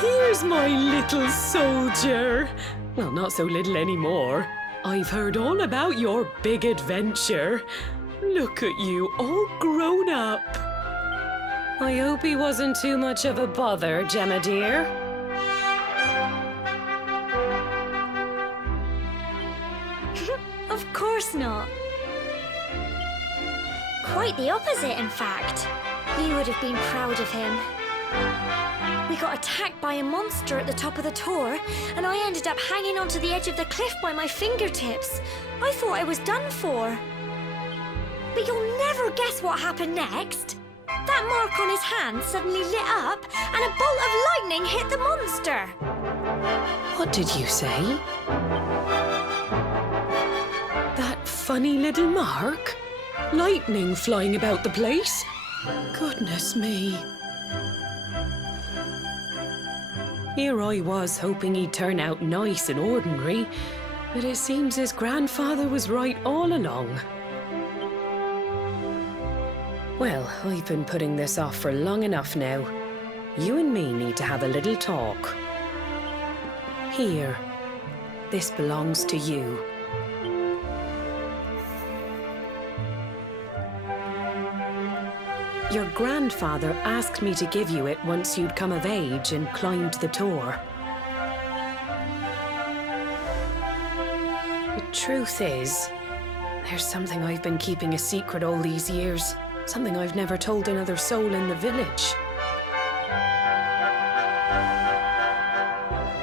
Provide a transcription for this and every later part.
Here's my little soldier. Well, not so little anymore. I've heard all about your big adventure. Look at you, all grown up. I hope he wasn't too much of a bother, Gemma dear. Of course not. Quite the opposite, in fact. You would have been proud of him. We got attacked by a monster at the top of the tor, and I ended up hanging onto the edge of the cliff by my fingertips. I thought I was done for. But you'll never guess what happened next. That mark on his hand suddenly lit up, and a bolt of lightning hit the monster. What did you say? That funny little mark? Lightning flying about the place? Goodness me. Here I was hoping he'd turn out nice and ordinary, but it seems his grandfather was right all along. Well, I've been putting this off for long enough now. You and me need to have a little talk. Here, this belongs to you. Your grandfather asked me to give you it once you'd come of age and climbed the tor. The truth is, there's something I've been keeping a secret all these years. Something I've never told another soul in the village.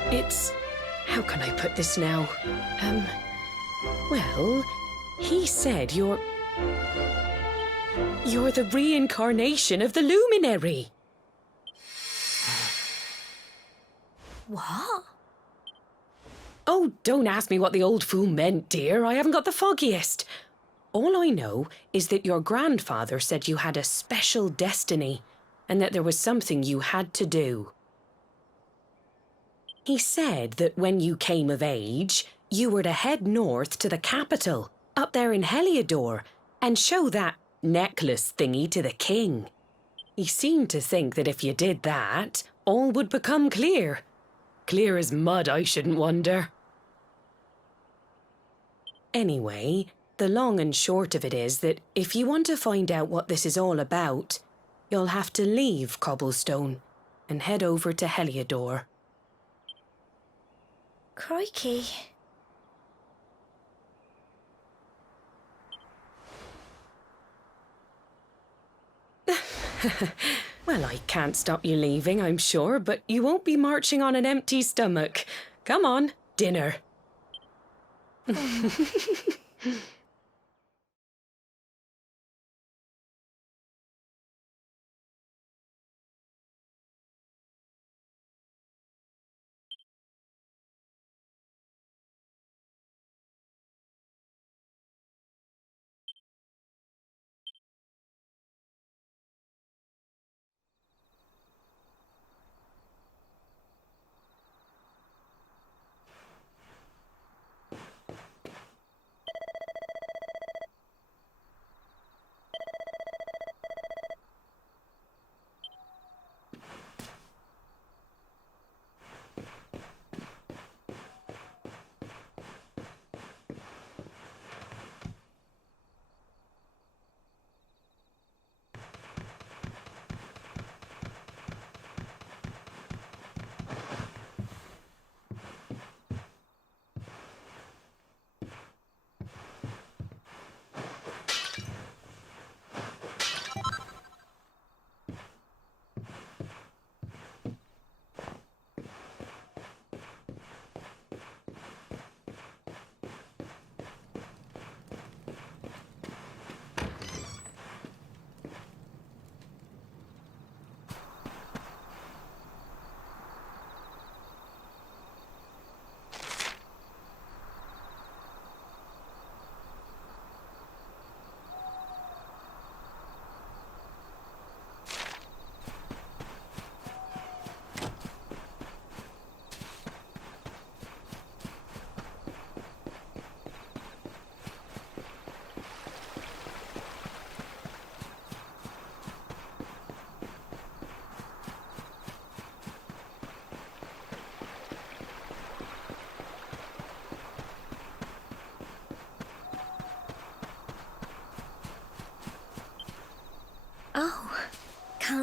It's... how can I put this now? Well, he said you're the reincarnation of the luminary. What? Oh, don't ask me what the old fool meant, dear. I haven't got the foggiest. All I know is that your grandfather said you had a special destiny and that there was something you had to do. He said that when you came of age, you were to head north to the capital, up there in Heliodor, and show that necklace thingy to the king. He seemed to think that if you did that, all would become clear. Clear as mud, I shouldn't wonder. Anyway, the long and short of it is that if you want to find out what this is all about, you'll have to leave Cobblestone and head over to Heliodor. Crikey. Well, I can't stop you leaving, I'm sure, but you won't be marching on an empty stomach. Come on, dinner.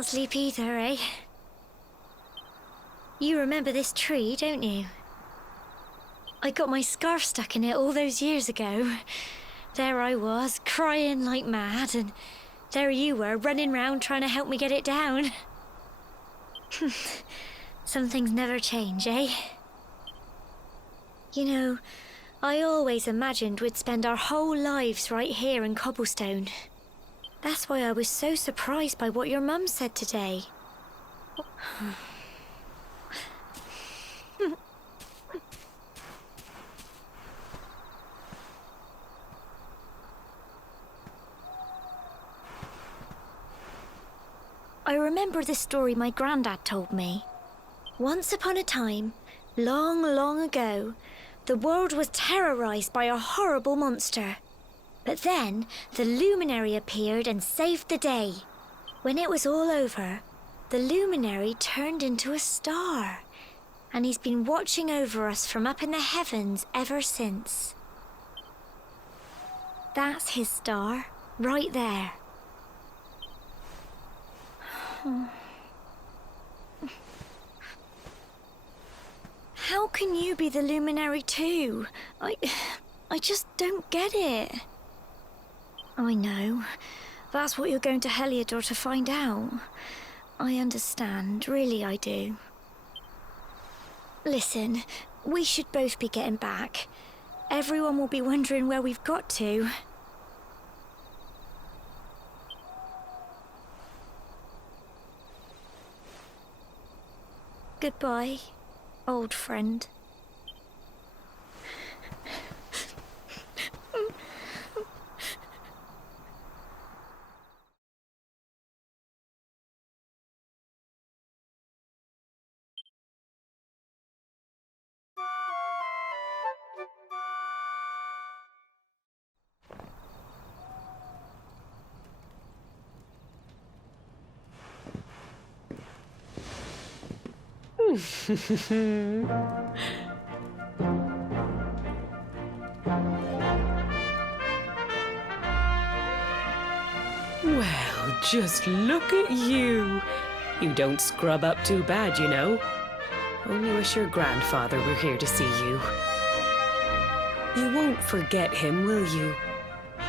can't sleep either, eh? You remember this tree, don't you? I got my scarf stuck in it all those years ago. There I was, crying like mad, and there you were, running round trying to help me get it down. Some things never change, eh? You know, I always imagined we'd spend our whole lives right here in Cobblestone. That's why I was so surprised by what your mum said today. I remember the story my granddad told me. Once upon a time, long, long ago, the world was terrorized by a horrible monster. But then, the luminary appeared and saved the day. When it was all over, the luminary turned into a star. And he's been watching over us from up in the heavens ever since. That's his star, right there. How can you be the luminary too? I just don't get it. I know. That's what you're going to Heliodor to find out. I understand, really I do. Listen, we should both be getting back. Everyone will be wondering where we've got to. Goodbye, old friend. Well, just look at you. You don't scrub up too bad, you know. Only wish your grandfather were here to see you. You won't forget him, will you?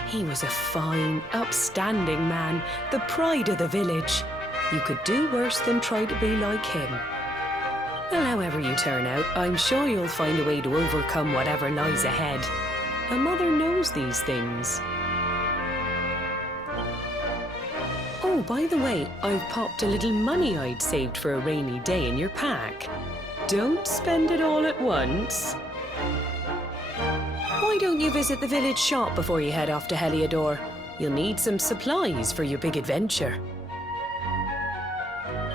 He was a fine, upstanding man, the pride of the village. You could do worse than try to be like him. Well, however you turn out, I'm sure you'll find a way to overcome whatever lies ahead. A mother knows these things. Oh, by the way, I've popped a little money I'd saved for a rainy day in your pack. Don't spend it all at once. Why don't you visit the village shop before you head off to Heliodor? You'll need some supplies for your big adventure.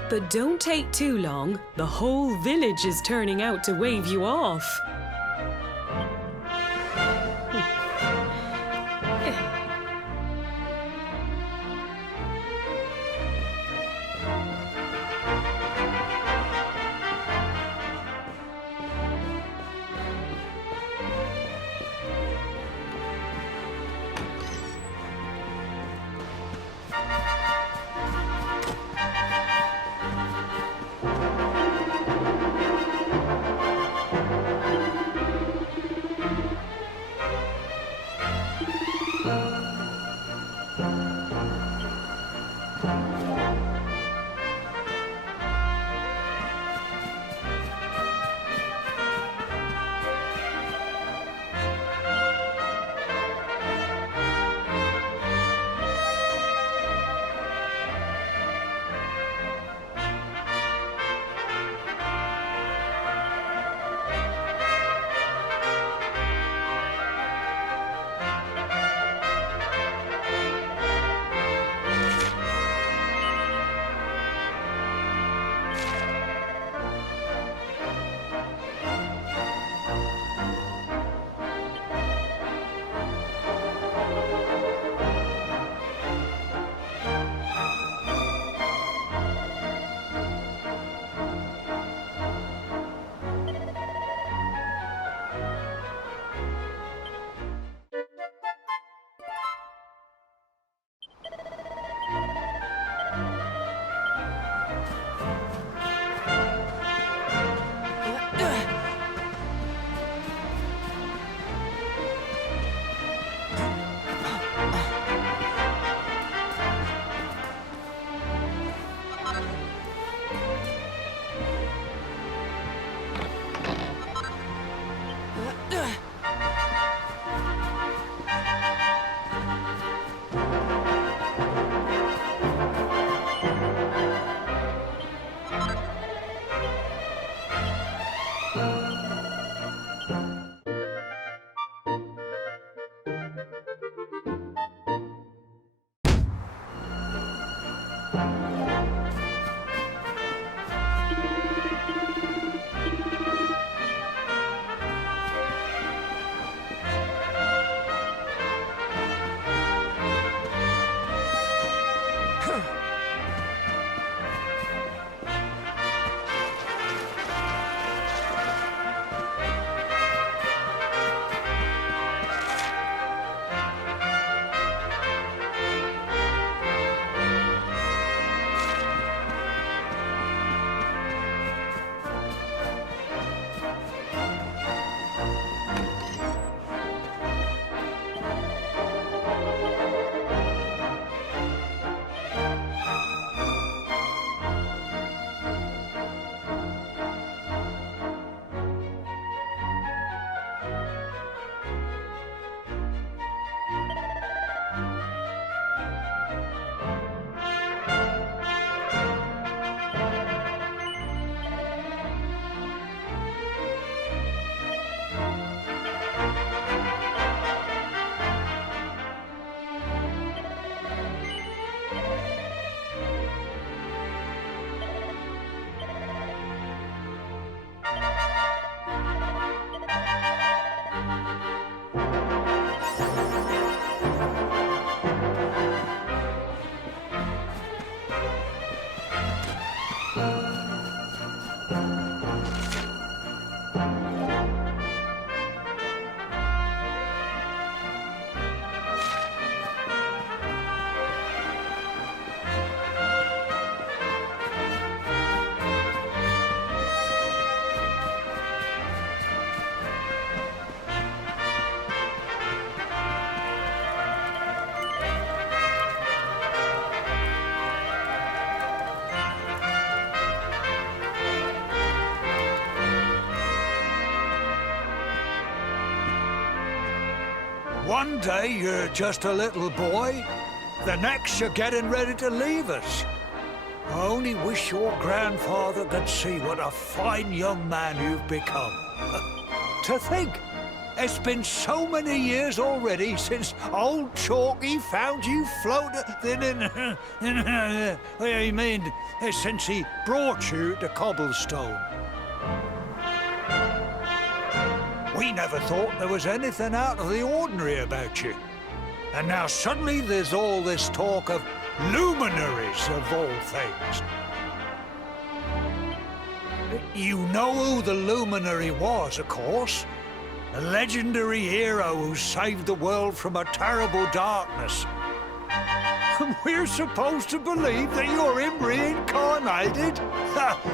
But don't take too long. The whole village is turning out to wave you off. One day you're just a little boy, the next you're getting ready to leave us. I only wish your grandfather could see what a fine young man you've become. To think, it's been so many years already since old Chalky found you floating I mean, since he brought you to Cobblestone. We never thought there was anything out of the ordinary about you. And now suddenly there's all this talk of luminaries of all things. You know who the luminary was, of course. A legendary hero who saved the world from a terrible darkness. And we're supposed to believe that you're him reincarnated?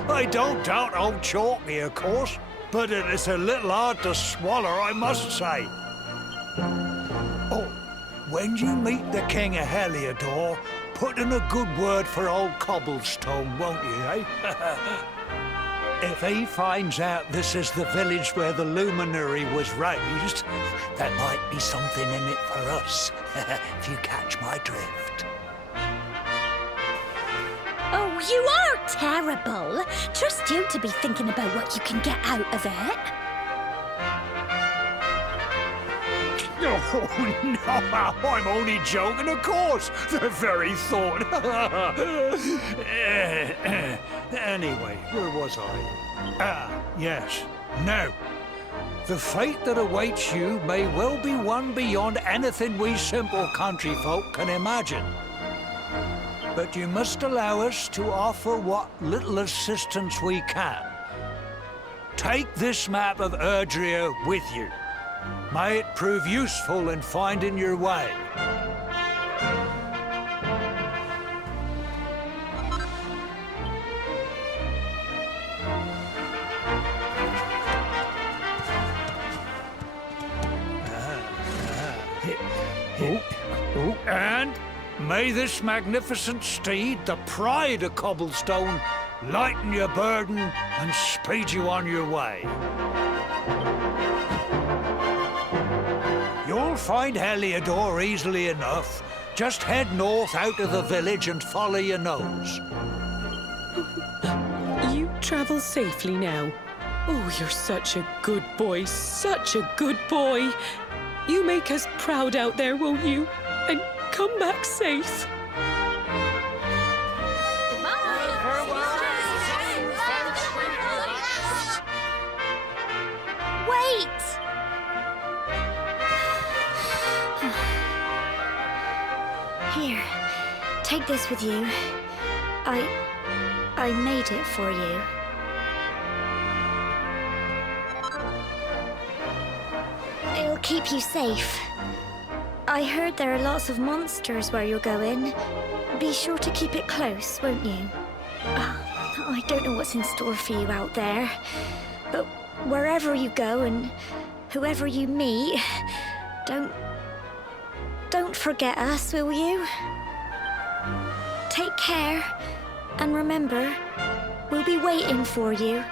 I don't doubt old Chalky, of course, but it's a little hard to swallow, I must say. Oh, when you meet the King of Heliodor, put in a good word for old Cobblestone, won't you, eh? If he finds out this is the village where the luminary was raised, there might be something in it for us, if you catch my drift. Oh, you are terrible. Trust you to be thinking about what you can get out of it. Oh, no, I'm only joking, of course. The very thought. Anyway, where was I? Ah, yes. Now, the fate that awaits you may well be one beyond anything we simple country folk can imagine. But you must allow us to offer what little assistance we can. Take this map of Erdrea with you. May it prove useful in finding your way. And may this magnificent steed, the pride of Cobblestone, lighten your burden and speed you on your way. You'll find Heliodor easily enough. Just head north out of the village and follow your nose. You travel safely now. Oh, you're such a good boy, such a good boy. You make us proud out there, won't you? And come back safe. Wait! Here, take this with you. I made it for you. It'll keep you safe. I heard there are lots of monsters where you're going. Be sure to keep it close, won't you? I don't know what's in store for you out there, but wherever you go and whoever you meet, don't forget us, will you? Take care, and remember, we'll be waiting for you.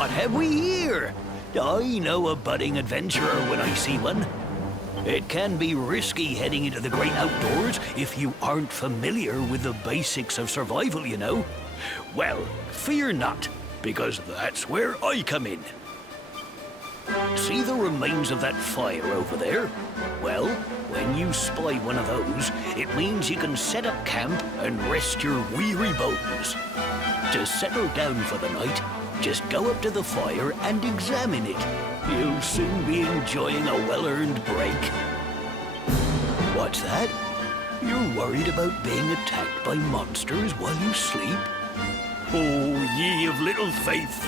What have we here? I know a budding adventurer when I see one. It can be risky heading into the great outdoors if you aren't familiar with the basics of survival, you know. Well, fear not, because that's where I come in. See the remains of that fire over there? Well, when you spy one of those, it means you can set up camp and rest your weary bones. To settle down for the night, just go up to the fire and examine it. You'll soon be enjoying a well-earned break. What's that? You're worried about being attacked by monsters while you sleep? Oh, ye of little faith!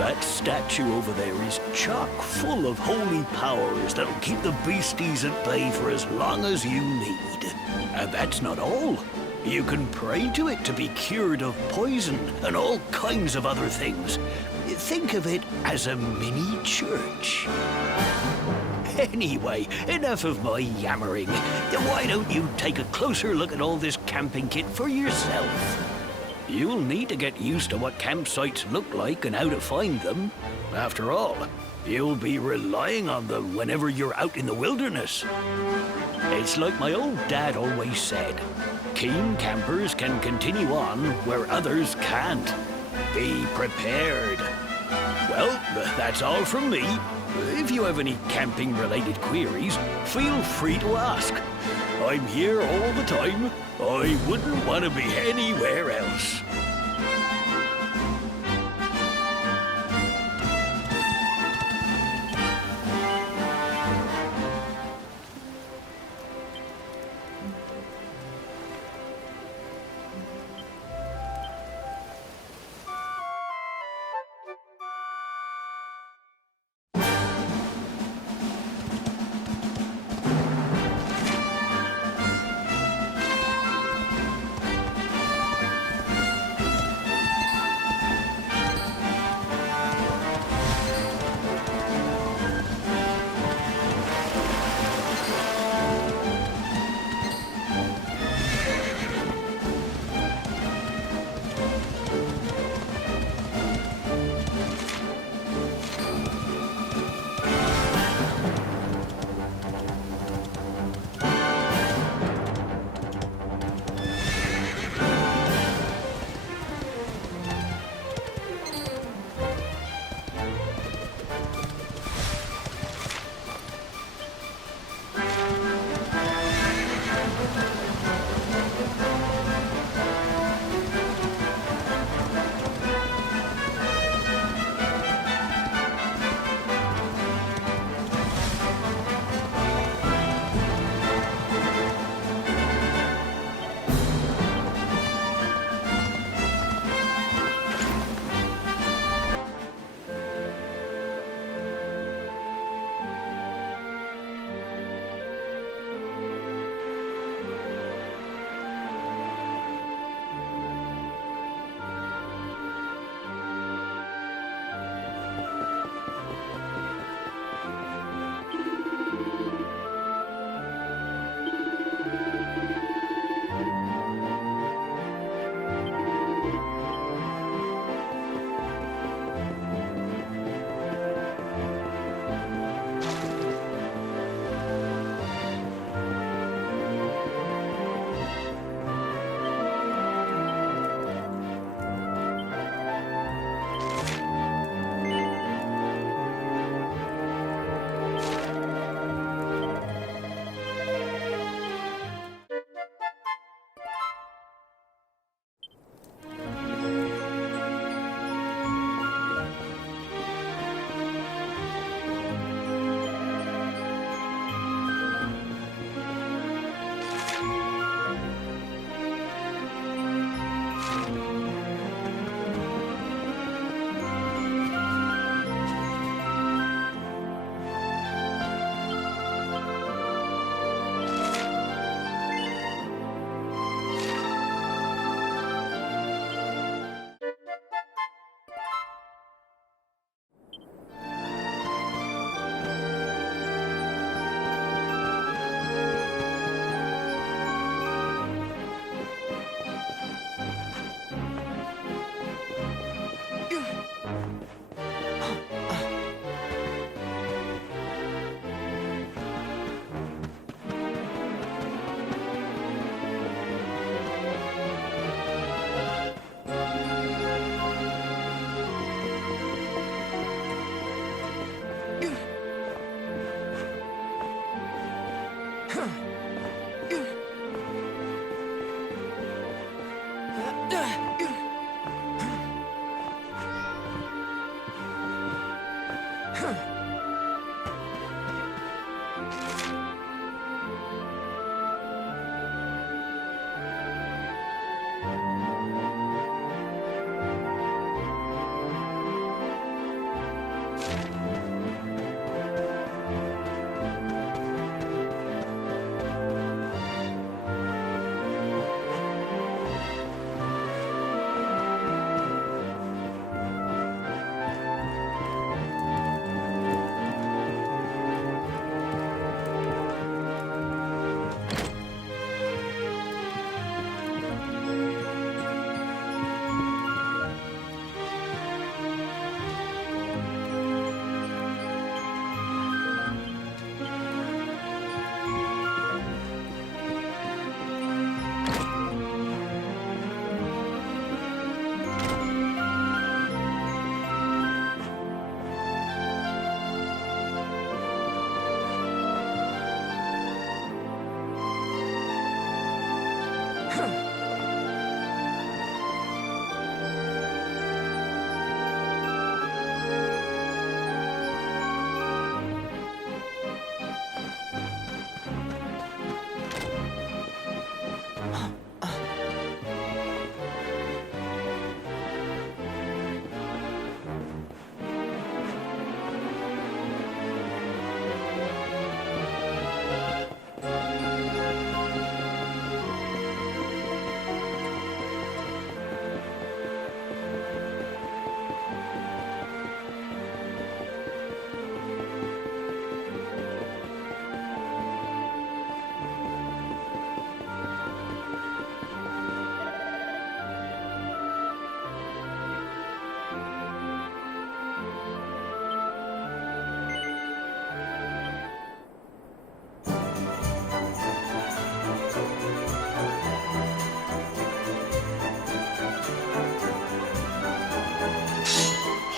That statue over there is chock full of holy powers that'll keep the beasties at bay for as long as you need. And that's not all. You can pray to it to be cured of poison and all kinds of other things. Think of it as a mini church. Anyway, enough of my yammering. Why don't you take a closer look at all this camping kit for yourself? You'll need to get used to what campsites look like and how to find them. After all, you'll be relying on them whenever you're out in the wilderness. It's like my old dad always said, keen campers can continue on where others can't. Be prepared. Well, that's all from me. If you have any camping-related queries, feel free to ask. I'm here all the time. I wouldn't want to be anywhere else.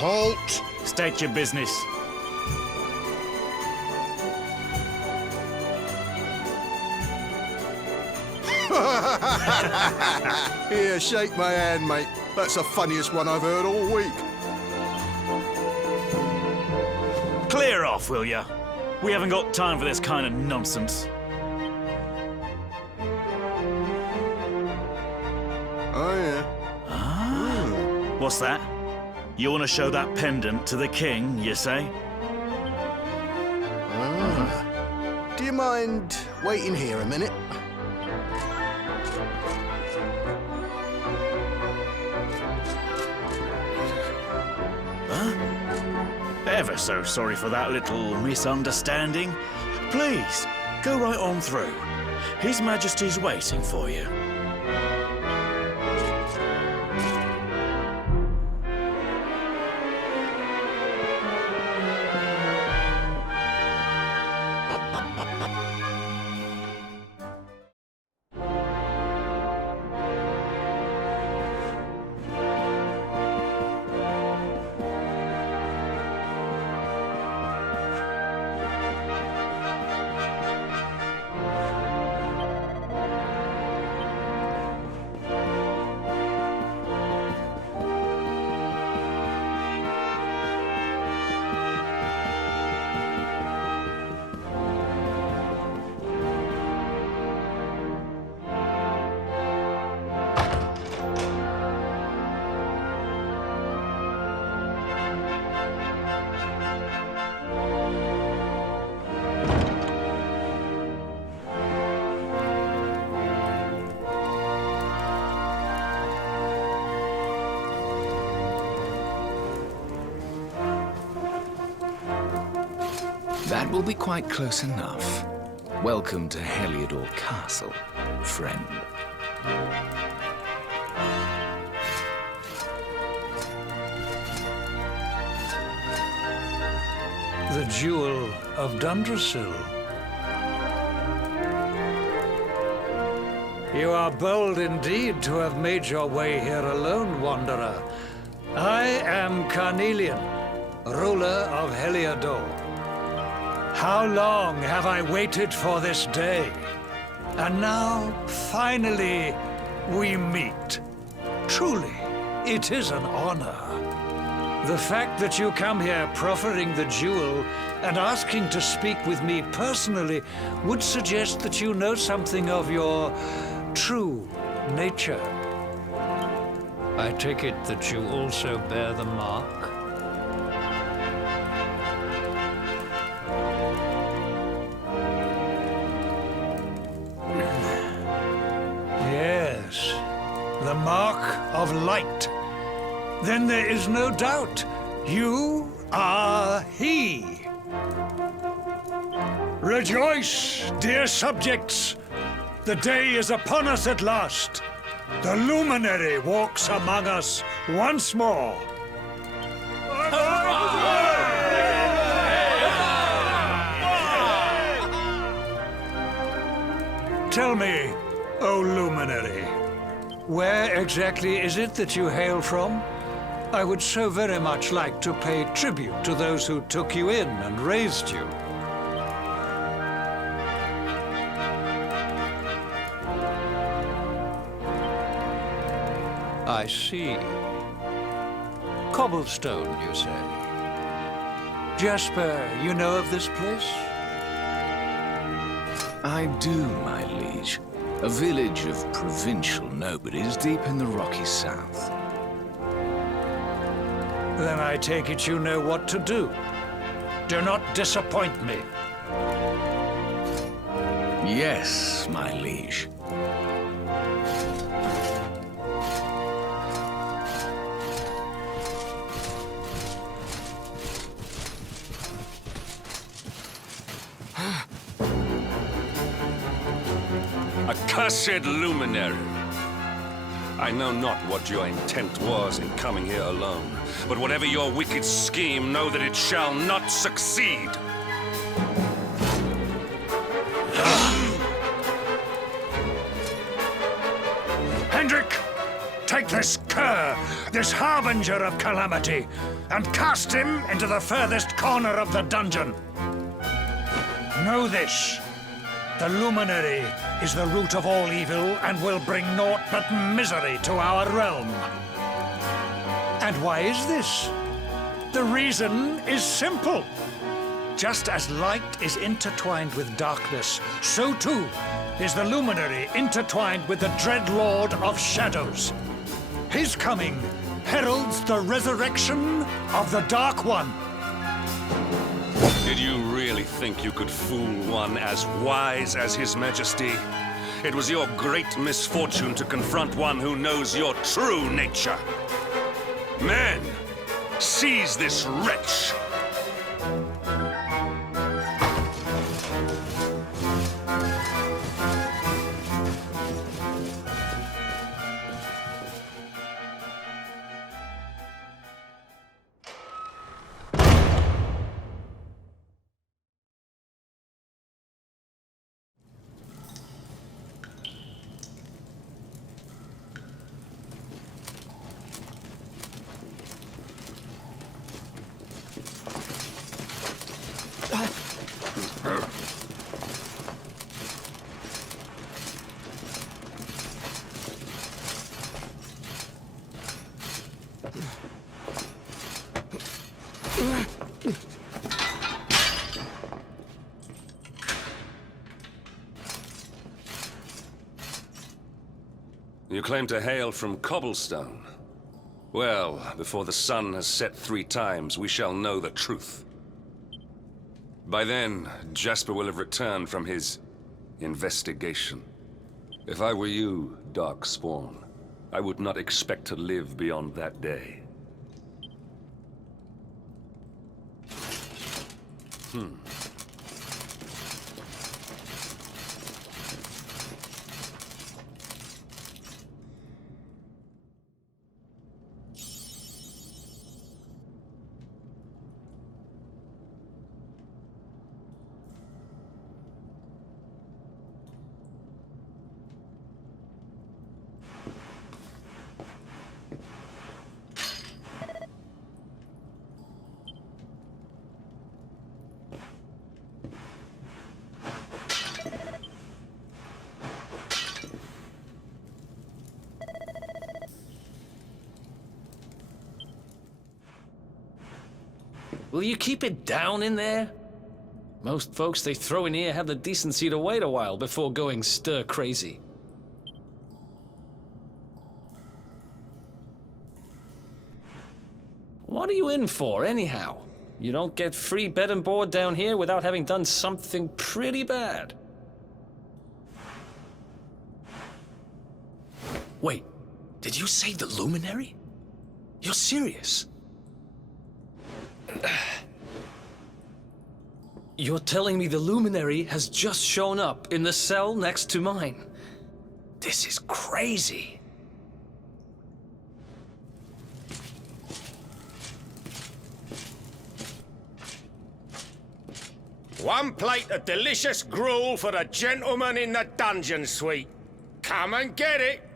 Halt! State your business. Here, shake my hand, mate. That's the funniest one I've heard all week. Clear off, will ya? We haven't got time for this kind of nonsense. Oh, yeah. What's that? You want to show that pendant to the king, you say? Do you mind waiting here a minute? Ever so sorry for that little misunderstanding. Please, go right on through. His Majesty's waiting for you. That will be quite close enough. Welcome to Heliodor Castle, friend. The Jewel of Dundrasil. You are bold indeed to have made your way here alone, Wanderer. I am Carnelian, ruler of Heliodor. How long have I waited for this day? And now, finally, we meet. Truly, it is an honor. The fact that you come here proffering the jewel and asking to speak with me personally would suggest that you know something of your true nature. I take it that you also bear the mark? Yes, the mark of light. Then there is no doubt. You are he. Rejoice, dear subjects. The day is upon us at last. The luminary walks among us once more. Tell me, O luminary, where exactly is it that you hail from? I would so very much like to pay tribute to those who took you in and raised you. I see. Cobblestone, you say? Jasper, you know of this place? I do, my liege. A village of provincial nobodies deep in the rocky south. Then I take it you know what to do. Do not disappoint me. Yes, my liege. Accursed luminary! I know not what your intent was in coming here alone, but whatever your wicked scheme, know that it shall not succeed! Hendrik, take this cur, this harbinger of calamity, and cast him into the furthest corner of the dungeon. Know this. The luminary is the root of all evil and will bring naught but misery to our realm. And why is this? The reason is simple. Just as light is intertwined with darkness, so too is the luminary intertwined with the dread Lord of Shadows. His coming heralds the resurrection of the Dark One. Did you really think you could fool one as wise as His Majesty? It was your great misfortune to confront one who knows your true nature. Men, seize this wretch! You claim to hail from Cobblestone. Well, before the sun has set 3 times, we shall know the truth. By then, Jasper will have returned from his investigation. If I were you, Darkspawn, I would not expect to live beyond that day. Will you keep it down in there? Most folks they throw in here have the decency to wait a while before going stir crazy. What are you in for, anyhow? You don't get free bed and board down here without having done something pretty bad. Wait, did you say the Luminary? You're serious? You're telling me the Luminary has just shown up in the cell next to mine? This is crazy. One plate of delicious gruel for the gentleman in the dungeon suite. Come and get it.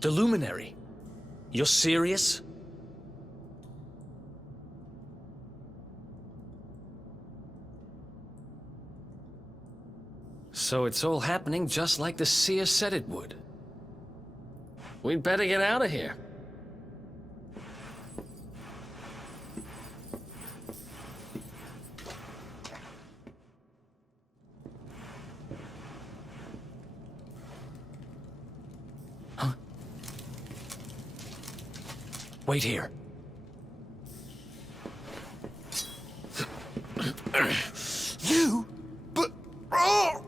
The Luminary? You're serious? So it's all happening just like the seer said it would. We'd better get out of here. Wait here. You? But... Oh!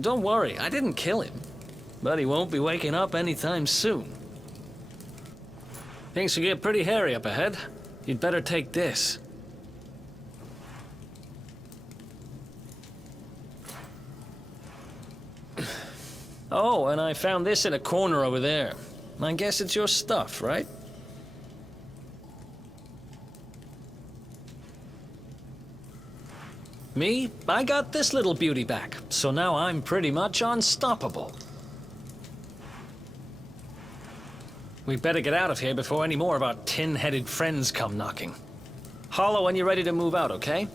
Don't worry, I didn't kill him. But he won't be waking up anytime soon. Things will get pretty hairy up ahead. You'd better take this. Oh, and I found this in a corner over there. I guess it's your stuff, right? Me? I got this little beauty back, so now I'm pretty much unstoppable. We better get out of here before any more of our tin-headed friends come knocking. Holler when you're ready to move out, okay?